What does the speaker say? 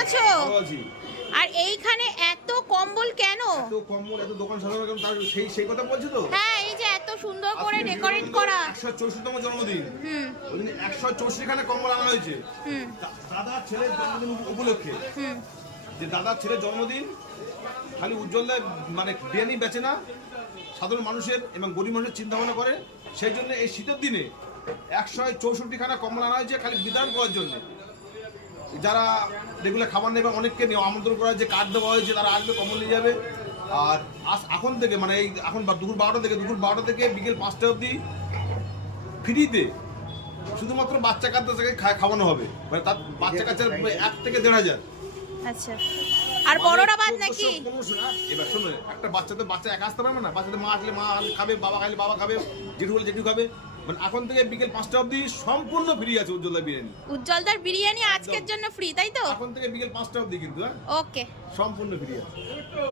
আছো? আর এইখানে এত কম্বল কেন? এত কম্বল, এত দোকান সাজানো কেন? তার সেই কথা বলছো তো? হ্যাঁ, এই যে এত সুন্দর করে ডেকোরেট করা। 164তম জন্মদিন, ওই দিন 164 খানা কম্বল আনা হয়েছে দাদার ছেলের জন্মদিন উপলক্ষে। যে দাদার ছেলের জন্মদিন, খালি উজ্জ্বলদা মানে বিরিয়ানি বেচে না, সাধারণ মানুষের এবং গরিব মানুষের চিন্তা ভাবনা করে। সেই জন্য এই শীতের দিনে 164 খানা কম্বল আনা হয়েছে খালি বিতরণ করার জন্য। যারা রেগুলার খাবার নেবে অনেককে আমন্ত্রণ করা হয়েছে, কার্ড দেওয়া হয়েছে, তারা আসবে, কম্বল নিয়ে যাবে। আর এখন থেকে মানে এই এখন দুপুর 12টা থেকে বিকেল 5টা অবধি ফ্রিতে শুধুমাত্র বাচ্চা কাচ্চাকে খাওয়ানো হবে। মানে তার বাচ্চা কাচ্চার 1 থেকে 1,500। আচ্ছা, আর বড়রা বাদ নাকি? এবার শোনো, একটা বাচ্চা একা আসতে পারবে না। বাচ্চাদের মা আসলে মা খাবে, বাবা খাইলে বাবা খাবে, জেঠু হলে জেঠু খাবে। মানে এখন থেকে বিকেল 5টা অবধি সম্পূর্ণ ফ্রি আছে উজ্জ্বলদার বিরিয়ানি। উজ্জ্বলদার বিরিয়ানি আজকের জন্য ফ্রি, তাই তো? এখন থেকে বিকেল 5টা অবধি কিন্তু ওকে, সম্পূর্ণ ফ্রি আছে।